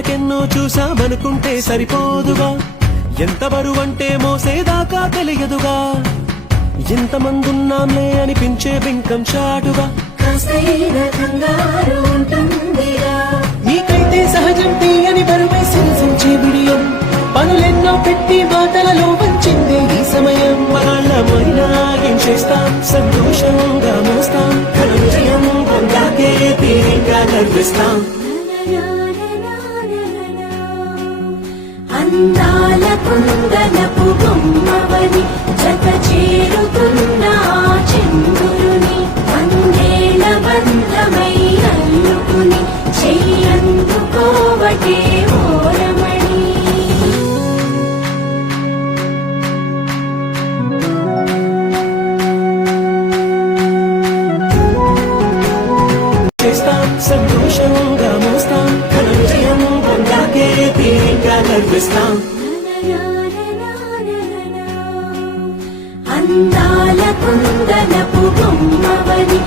ఇదివరకెన్నో చూసామనుకుంటే సరిపోదుగా, ఎంత బరువంటే మోసేదాకా తెలియదుగా, ఎంతమందున్నాంలే అనిపించే బింకం చాటుగా. నీకైతే సహజం తీయని బరువై సిరిసించే బిడియం, పనులెన్నో పెట్టి మాటలలో వంచిందే ఈ సమయం. వాళ్ళమైనా ఏం చేస్తాం, సంతోషంగా మోస్తాం, ఘన విజయం పొందాకే తీరిగ్గా గర్విస్తాం. అందాల కుందనపు బొమ్మవని జత చేరుతున్న చంద్రుని, వందేల బంధమై అల్లుకుని చెయ్యందుకోవటే ఓరమణి. చేస్తాం సంతోషంగా మోస్తాం, ఘన విజయం పొందాకే తీరిగ్గా గర్విస్తాం. అందాల కుందనపు బొమ్మవని